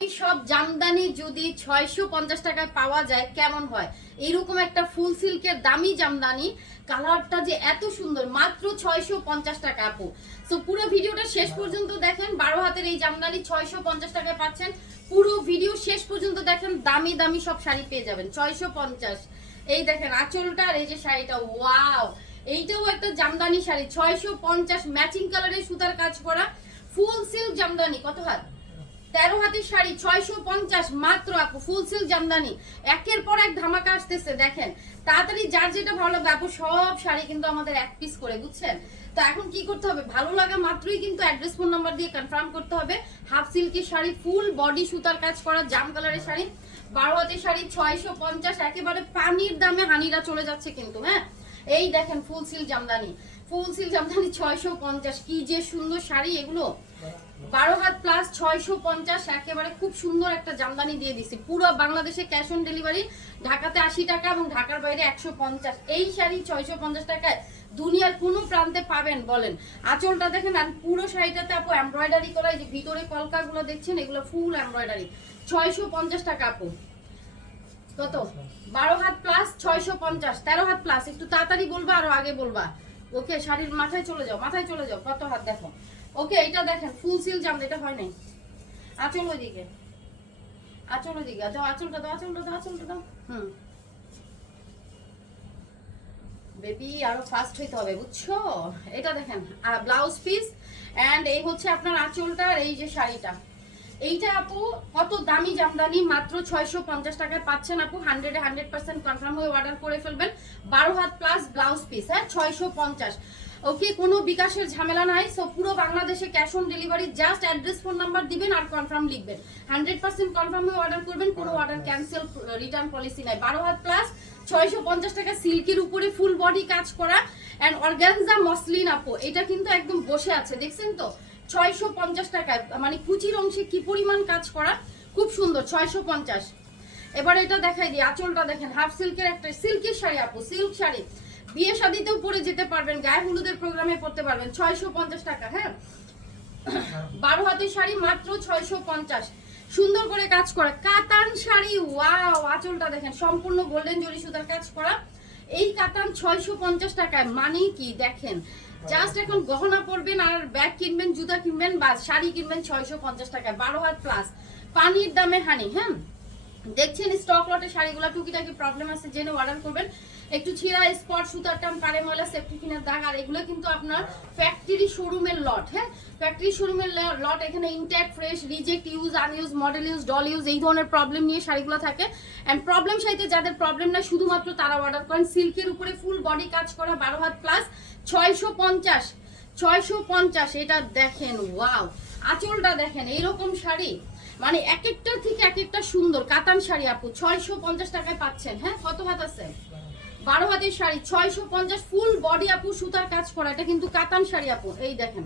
এই সব জামদানি যদি 650 টাকায় পাওয়া যায় কেমন হয়? এইরকম একটা ফুল সিল্কের দামি জামদানি, কালারটা যে এত সুন্দর, মাত্র 650 টাকা আপু। তো পুরো ভিডিওটা শেষ পর্যন্ত দেখেন। 12 হাতের এই জামদানি 650 টাকায় পাচ্ছেন। পুরো ভিডিও শেষ পর্যন্ত দেখেন, দামি দামি সব শাড়ি পেয়ে যাবেন 650। এই দেখেন আঁচলটা আর এই যে শাড়িটা, ওয়াও! এইটাও একটা জামদানি শাড়ি 650, ম্যাচিং কালারের সুতার কাজ করা ফুল সিল্ক জামদানি। কত হাত? 13 হাতের শাড়ি 650 মাত্র আপু। ফুল সিল্ক জামদানি, একের পর এক ধামাকা আসতেছে। দেখেন তাড়াতাড়ি যার যেটা ভালো লাগবে আপু, সব শাড়ি কিন্তু আমাদের এক পিস করে, বুঝছেন? তো এখন কি করতে হবে, ভালো লাগা মাত্রই কিন্তু অ্যাড্রেস ফোন নাম্বার দিয়ে কনফার্ম করতে হবে। হাফ সিল্কের শাড়ি, ফুল বডি সুতার কাজ করা জাম কালারের শাড়ি, 12 হাতের শাড়ি 650, একেবারে পানির দামে হানিরা চলে যাচ্ছে কিন্তু। হ্যাঁ, এই দেখেন ফুল সিল্ক জামদানি, ফুল সিল্ক জামদানি 650, কি যে সুন্দর শাড়ি এগুলো। 12 হাত প্লাস 650, একেবারে খুব সুন্দর একটা জামদানি দিয়ে দিছি। পুরো বাংলাদেশে ক্যাশ অন ডেলিভারি, ঢাকাতে 80 টাকা এবং ঢাকার বাইরে 150। এই শাড়ি 650 টাকায় দুনিয়ার কোনো প্রান্তে পাবেন বলেন? আঁচলটা দেখেন, আর পুরো শাড়িটাতে আপু এমব্রয়ডারি করা, এই যে ভিতরে কলকাগুলো দেখছেন, এগুলো ফুল এমব্রয়ডারি। 650 টাকা আপু। কত? 12 হাত প্লাস 650, 13 হাত প্লাস। একটু তাড়াতাড়ি বলবা, আরো আগে বলবা। ওকে, শাড়ির মাথায় চলে যাও, মাথায় চলে যাও। কত হাত দেখো। ওকে, এটা দেখেন ফুল সিল জাম, এটা হয় নাই। আঁচল ওইদিকে, আঁচল ওইদিকে দাও, আঁচলটা দাও, আঁচলটা দাও, আঁচলটা দাও। বেবি আরো ফাস্ট হইতে হবে, বুঝছো? এটা দেখেন ব্লাউজ পিস, এন্ড এই হচ্ছে আপনার আঁচলটা, আর এই যে শাড়িটা। এইটা আপু কত দামি জামদানি, মাত্র 650 টাকায় পাচ্ছেন আপু। 100% কনফার্ম হয়ে অর্ডার করে ফেলবেন। 12 হাত প্লাস ব্লাউজ পিস, হ্যাঁ 650। ওকে, কোনো বিকাশের ঝামেলা নাই। সো পুরো বাংলাদেশে cash on delivery, just address phone number দিবেন আর কনফার্ম লিখবেন। 100% কনফার্ম হয়ে অর্ডার করবেন, কোনো অর্ডার ক্যান্সেল রিটার্ন পলিসি নাই। 12 হাত প্লাস 650 টাকা, সিল্কের উপরে ফুল বডি কাজ করা এন্ড অর্গানজা মসলিন আপু। এটা কিন্তু একদম বসে আছে, দেখছেন তো? 650 টাকায়, মানে কুচির অংশে কি পরিমাণ কাজ করা, খুব সুন্দর। 650। এবার এটা দেখাই দিই, আঁচলটা দেখেন, হাফ সিল্কের একটা সিল্কের শাড়ি আপু, সিল্ক শাড়ি। বিয়ে শাদিতেও পরে যেতে পারবেন, গায়ে হলুদের প্রোগ্রামে পড়তে পারবেন। 650 টাকা, হ্যাঁ। 12 হাতের শাড়ি মাত্র 650, সুন্দর করে কাজ করা কাতান শাড়ি। ওয়াও! আঁচলটা দেখেন, সম্পূর্ণ গোল্ডেন জরি সুতার কাজ করা। এই কাতান 650 টাকায়, মানে কি দেখেন, জাস্ট এখন গহনা পরবেন আর ব্যাগ কিনবেন, জুতা কিনবেন, বা শাড়ি কিনবেন 650 টাকায়। 12 হাত প্লাস, পানির দামে হানি। হ্যাঁ, দেখছেন স্টক লটের শাড়িগুলো, টুকিটাকি প্রবলেম আছে জেনে অর্ডার করবেন। একটু ছিঁড়া, স্পট, সুতার টান, পাড়ে ময়লা, সেফটিফিনের দাগ, আর এগুলো কিন্তু আপনার ফ্যাক্টরি শোরুমের লট। হ্যাঁ, ফ্যাক্টরি শোরুমের লট। এখানে intact, fresh, reject, use, আনইউজ, model use, doll use, এই ধরনের প্রবলেম নিয়ে শাড়িগুলো থাকে। অ্যান্ড প্রবলেম শাড়িতে যাদের প্রবলেম নাই, শুধুমাত্র তারা অর্ডার করেন। সিল্কের উপরে ফুল বডি কাজ করা, 12 হাত প্লাস 650, 650। এটা দেখেন, ওয়াও! আঁচলটা দেখেন, এইরকম শাড়ি মানে এক একটা থেকে এক একটা সুন্দর কাতান শাড়ি আপু 650 টাকায় পাচ্ছেন। হ্যাঁ, কত হাত আছে? 12 হাতের শাড়ি 650, ফুল বডি আপু সুতার কাজ করা। এটা কিন্তু কাতান শাড়ি আপু। এই দেখেন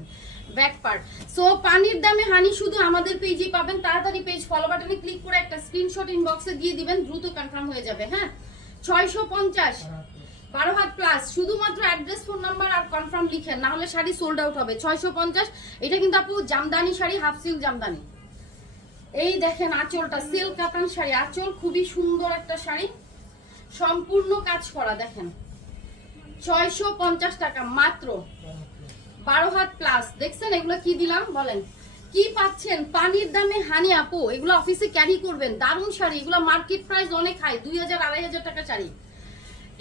ব্যাক পার্ট। সো পানির দামে হানি শুধু আমাদের পেজেই পাবেন। তাড়াতাড়ি পেজ ফলো বাটনে ক্লিক করে একটা স্ক্রিনশট ইনবক্সে দিয়ে দিবেন, দ্রুত কনফার্ম হয়ে যাবে। হ্যাঁ, 650, 12 হাত প্লাস। শুধুমাত্র অ্যাড্রেস, ফোন নাম্বার আর কনফার্ম লিখেন, না হলে শাড়ি সোল্ড আউট হবে। 650। এটা কিন্তু আপু জামদানি শাড়ি, হাফ সিল্ক জামদানি। এই দেখেন আঁচলটা, সিল্ক কাতান শাড়ি, আঁচল খুবই সুন্দর একটা শাড়ি, সম্পূর্ণ কাজ করা। দেখেন 650 টাকা মাত্র, 12 হাত প্লাস। দেখছেন এগুলো কি দিলাম বলেন, কি পাচ্ছেন? পানির দামে হানি আপু। এগুলো অফিসে ক্যারি করবেন, দারুণ শাড়ি। এগুলো মার্কেট প্রাইস অনেক হাই, 2000 2500 টাকা শাড়ি।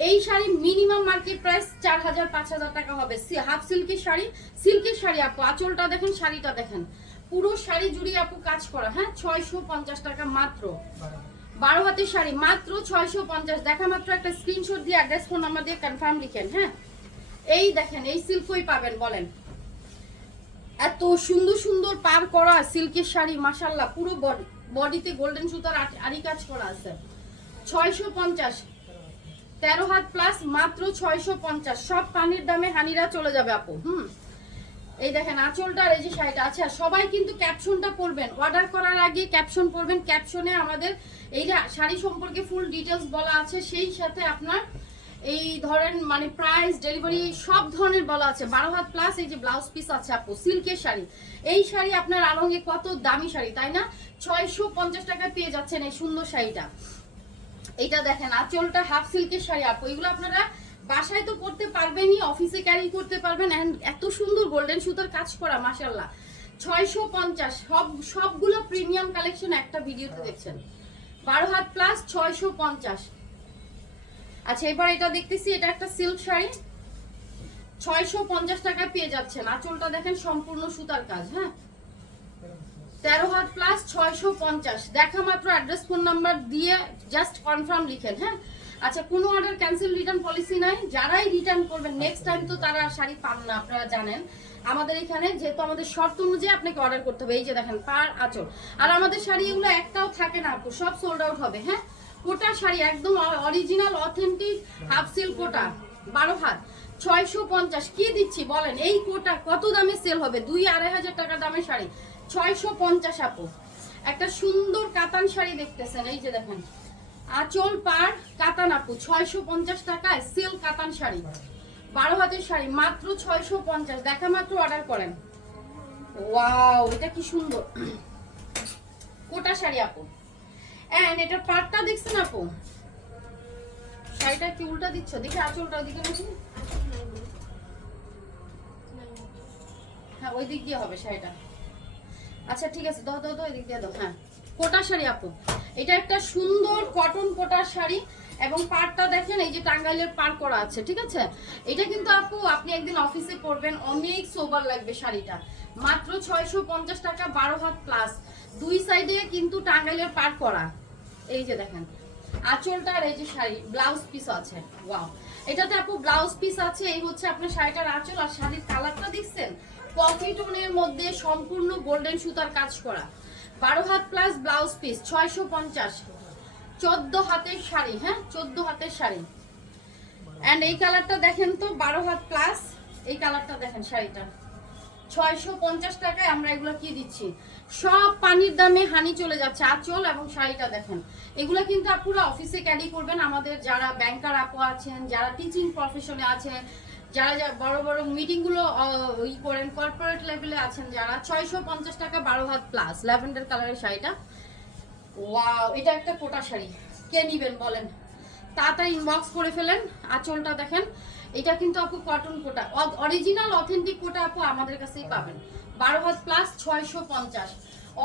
এই শাড়ি মিনিমাম মার্কেট প্রাইস 4000 5000 টাকা হবে। হাফ সিল্কের শাড়ি, সিল্কের শাড়ি আপু। আঁচলটা দেখেন, শাড়িটা দেখেন, পুরো শাড়ি জুড়ে আপু কাজ করা। হ্যাঁ, 650 টাকা মাত্র। 12 হাতের শাড়ি মাত্র 650। দেখা মাত্র একটা স্ক্রিনশট দিয়ে অ্যাড্রেস, ফোন নাম্বার দিয়ে কনফার্ম লিখেন। হ্যাঁ, এই দেখেন, এই সিল্কই পাবেন বলেন। এত সুন্দর সুন্দর পার করা সিল্কের শাড়ি, মাশাআল্লাহ। পুরো বডিতে গোল্ডেন সুতার আরি কাজ করা আছে। 650, 13 হাত প্লাস, মাত্র 650। সব পানির দামে হানিরা চলে যাবে আপু। এই দেখেন আঁচলটা আর এই যে শাড়িটা। আচ্ছা, সবাই কিন্তু ক্যাপশনটা পড়বেন, অর্ডার করার আগে ক্যাপশন পড়বেন। ক্যাপশনে আমাদের এই শাড়ি সম্পর্কে ফুল ডিটেলস বলা আছে, সেই সাথে আপনার এই ধরেন মানে প্রাইস ডেলিভারি সব ধরনের বলা আছে। 12 হাত প্লাস এই যে ব্লাউজ পিস আছে আপু, সিল্কের শাড়ি। এই শাড়ি আপনার আড়ঙে কত দামি শাড়ি তাই না, 650 টাকায় পেয়ে যাচ্ছেন এই সুন্দর শাড়িটা। এইটা দেখেন আঁচলটা হাফ সিল্কের শাড়ি আপু, এগুলো আপনারা বাসায় তো পরতে পারবেনই, অফিসে ক্যারি করতে পারবেন। এন্ড এত সুন্দর গোল্ডেন সুতার কাজ করা, মাশাআল্লাহ। 650, সবগুলো প্রিমিয়াম কালেকশন একটা ভিডিওতে দেখছেন। 12 হাত প্লাস 650। আচ্ছা এবার এটা দেখতেছি, এটা একটা সিল্ক শাড়ি, 650 টাকায় পেয়ে যাচ্ছেন। আঁচলটা দেখেন সম্পূর্ণ সুতার কাজ। হ্যাঁ 13 হাত প্লাস 650। দেখা মাত্র অ্যাড্রেস ফোন নাম্বার দিয়ে জাস্ট কনফার্ম লিখেন। হ্যাঁ আচ্ছা কোনো অর্ডার ক্যান্সেল রিটার্ন পলিসি নাই, যারাই রিটার্ন করবেন নেক্সট টাইম তো তারা শাড়ি পান না, আপনারা জানেন। আমাদের এখানে যেহেতু আমাদের শর্ত অনুযায়ী আপনাকে অর্ডার করতে হবে। এই যে দেখেন পার আঁচল, আর আমাদের শাড়ি এগুলো একটাও থাকে না আপু, সব সোল্ড আউট হবে। হ্যাঁ কোটা শাড়ি একদম অরিজিনাল অথেন্টিক হাফ সিল্ক কোটা, 12 হাত 650। কি দিচ্ছি বলেন, এই কোটা কত দামে সেল হবে? 2-2.5 হাজার টাকা দামের শাড়ি 650 আপু। একটা সুন্দর কাতান শাড়ি দেখতেছেন, এই যে দেখেন আঁচল পার কাতান আপু, 650 টাকায় সিল্ক কাতান শাড়ি, 12 হাতের শাড়ি মাত্র 650। দেখা মাত্র অর্ডার করেন। ওয়াও এটা কি সুন্দর কোটা শাড়ি আপু। এন্ড এটা পাটটা দেখছেন আপু, শাড়িটা কি উল্টা দিচ্ছ? দেখি আঁচলটা ওইদিকে নাকি, হ্যাঁ ওই দিক দিয়ে হবে শাড়িটা। আচ্ছা ঠিক আছে, দাও দাও দাও এদিক দিয়ে দাও। হ্যাঁ কোটা শাড়ি আপু, এটা একটা সুন্দর কটন কোটা শাড়ি এবং পাড়টা দেখেন এই যে টাঙ্গাইলের পাড় করা আছে, ঠিক আছে। এটা কিন্তু আপু আপনি একদিন অফিসে পরবেন, অনেক সোবার লাগবে শাড়িটা। মাত্র 650 টাকা, 12 হাত প্লাস, দুই সাইডে কিন্তু টাঙ্গাইলের পাড় করা। এই যে দেখেন আঁচলটা আর এই যে শাড়ি ব্লাউজ পিস আছে। ওয়াও এটাতে আপু ব্লাউজ পিস আছে। এই হচ্ছে আপনার শাড়িটার আঁচল, আর শাড়ির কালারটা দেখছেন কফি টোনের মধ্যে সম্পূর্ণ গোল্ডেন সুতার কাজ করা। 12 হাত প্লাস ব্লাউজ পিস 650। 14 হাতের শাড়ি, হ্যাঁ 14 হাতের শাড়ি। এন্ড এই কালারটা দেখেন তো 12 হাত প্লাস, এই কালারটা দেখেন শাড়িটা 650 টাকায় আমরা এগুলো কি দিচ্ছি, সব পানির দামে হানি চলে যাচ্ছে। আঁচল এবং শাড়িটা দেখেন, এগুলো কিন্তু আপুরা অফিসে ক্যারি করবেন। আমাদের যারা ব্যাংকার আপু আছেন, যারা টিচিং প্রফেশনে আছেন, যারা বড় বড় মিটিং গুলো ই করেন, কর্পোরেট লেভেলে আছেন যারা, 650 টাকা 12 হাত প্লাস ল্যাভেন্ডার কালারের শাড়িটা। ওয়াও এটা একটা কোটা শাড়ি, কে নিবেন বলেন, তাড়াতাড়ি ইনবক্স করে ফেলেন। আঁচলটা দেখেন, এটা কিন্তু আপু কটন কোটা, অরিজিনাল অথেন্টিক কোটা আপু আমাদের কাছেই পাবেন। 12 হাত প্লাস 650,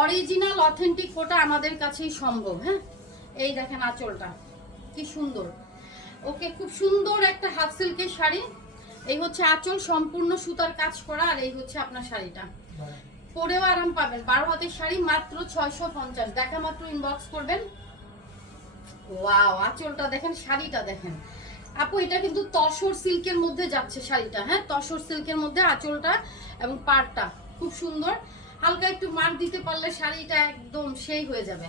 অরিজিনাল অথেন্টিক কোটা আমাদের কাছেই সম্ভব। হ্যাঁ এই দেখেন আঁচলটা কি সুন্দর। ওকে খুব সুন্দর একটা হাফ সিল্কের শাড়ি। এই হচ্ছে আঁচল সম্পূর্ণ সুতার কাজ করা, আর এই হচ্ছে আপনার শাড়িটা, পরেও আরাম পাবেন। 12 হাতের শাড়ি মাত্র 650। দেখা মাত্র ইনবক্স করবেন। ওয়াও আঁচলটা দেখেন, শাড়িটা দেখেন আপু, এটা কিন্তু তসর সিল্কের মধ্যে যাচ্ছে শাড়িটা। হ্যাঁ তসর সিল্কের মধ্যে আঁচলটা এবং পাড়টা খুব সুন্দর। হালকা একটু মার দিতে পারলে শাড়িটা একদম সেই হয়ে যাবে।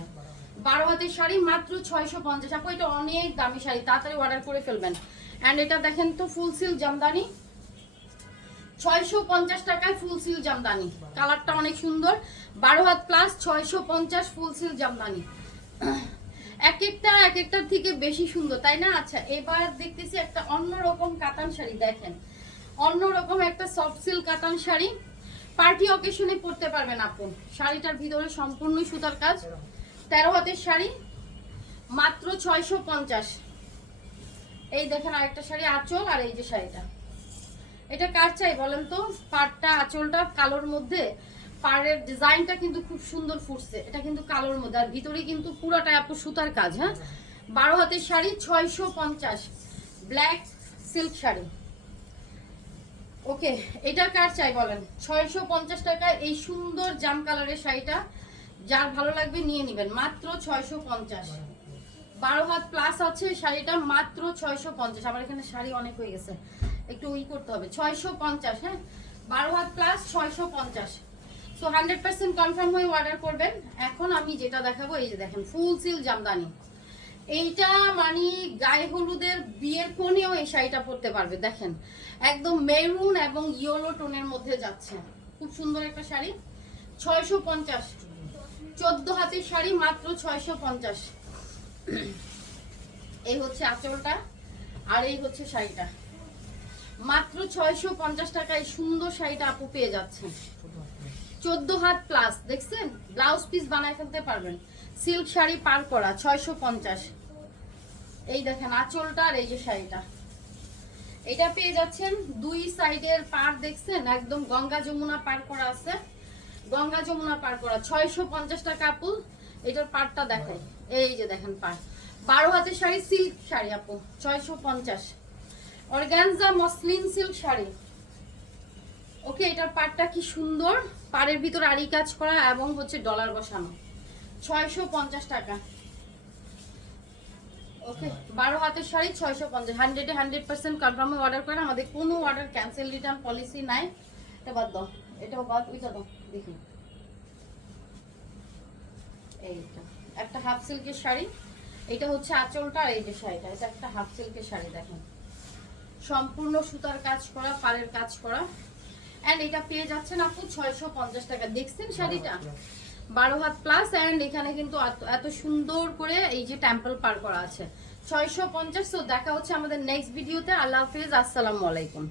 12 হাতের শাড়ি মাত্র 650 আপু, এটা অনেক দামি শাড়ি, তাড়াতাড়ি অর্ডার করে ফেলবেন। এন্ড এটা দেখেন তো ফুল সিল জামদানি, 650 টাকায় ফুল সিল জামদানি, কালারটা অনেক সুন্দর। 12 had plus 650 full seal Jamdani, এক একটার থেকে বেশি সুন্দর তাই না। আচ্ছা এবার দেখতেছি একটা অন্যরকম কাতান শাড়ি, দেখেন অন্যরকম একটা সফট সিল্ক কাতান শাড়ি, পার্টি অকেশনে পরতে পারবেন আপু। শাড়িটার ভিতরে সম্পূর্ণ সুতার কাজ, 13 হাতের শাড়ি মাত্র 650। এই দেখেন আরেকটা শাড়ি, আঁচল আর এই যে শাড়িটা, এটা কার চাই বলেন তো। পাড়টা আঁচলটা কালোর মধ্যে, পাড়ের ডিজাইনটা কিন্তু খুব সুন্দর ফুটছে, এটা কিন্তু কালোর মধ্যে, আর ভিতরে কিন্তু পুরোটাই আপু সুতার কাজ। হ্যাঁ 12 হাতের শাড়ি 650, ব্ল্যাক সিল্ক শাড়ি। ওকে এটা কার চাই বলেন, 650 টাকায় এই সুন্দর জাম কালারের শাড়িটা, যার ভালো লাগবে নিয়ে নেবেন মাত্র 650। 12 হাত প্লাস আছে শাড়িটা মাত্র 650। আমার এখানে শাড়ি অনেক হয়ে গেছে, একটু ওই করতে হবে। 650, হ্যাঁ 12 হাত প্লাস 650। সো 100% কনফার্ম হয়ে অর্ডার করবেন। এখন আমি যেটা দেখাবো, এই যে দেখেন ফুল সিল জামদানি, এইটা মানে গায়ে হলুদের বিয়ের কোণেও এই শাড়িটা পরতে পারবে। দেখেন একদম মেরুন এবং ইয়েলো টোনের মধ্যে যাচ্ছে, খুব সুন্দর একটা শাড়ি, 650। 14 হাতের শাড়ি মাত্র 650। এই হচ্ছে আঁচলটা, আর এই হচ্ছে শাড়িটা, মাত্র 650 টাকায় সুন্দর শাড়িটা আপু পেয়ে যাচ্ছেন। 14 হাত প্লাস, দেখছেন? ব্লাউজ পিস বানায় ফেলতে পারবেন। সিল্ক শাড়ি পার করা 650। এই দেখেন আঁচলটা আর এই যে শাড়িটা, এটা পেয়ে যাচ্ছেন। দুই সাইডের পার দেখছেন, একদম গঙ্গা যমুনা পার করা আছে, গঙ্গা যমুনা পার করা 650 টাকা আপু। এটার পারটা দেখাই, এই যে দেখেন পার। 12 হাতের শাড়ি, সিল্ক শাড়ি আপু 650। Organza muslin silk sari. Okay, এটার পাটটা কি সুন্দর, পাড়ের ভিতর আড়ি কাজ করা এবং হচ্ছে ডলার বসানো, 650 টাকা। ওকে, 12 হাতের শাড়ি 650, 100-এ 100% কনফার্মে অর্ডার করেন। আমাদের কোনো অর্ডার ক্যান্সেল রিটার্ন পলিসি নাই। এটা বাদ দাও, এটাও বাদ, ওইটা দাও দেখি। এইটা একটা হাফ সিল্কের শাড়ি, এটা হচ্ছে আঁচলটা আর এই যে শাড়িটা, এটা একটা হাফ সিল্কের শাড়ি দেখেন, সম্পূর্ণ সুতার কাজ করা, পাড়ের কাজ করা। এন্ড এটা পেয়ে যাচ্ছেন আপু 650 টাকা। দেখছেন শাড়িটা 12 হাত প্লাস, এন্ড এখানে কিন্তু এত সুন্দর করে এই যে টেম্পল পার করা আছে, 650। তো দেখা হচ্ছে আমাদের নেক্সট ভিডিওতে। আল্লাহ হাফেজ, আসসালামু আলাইকুম।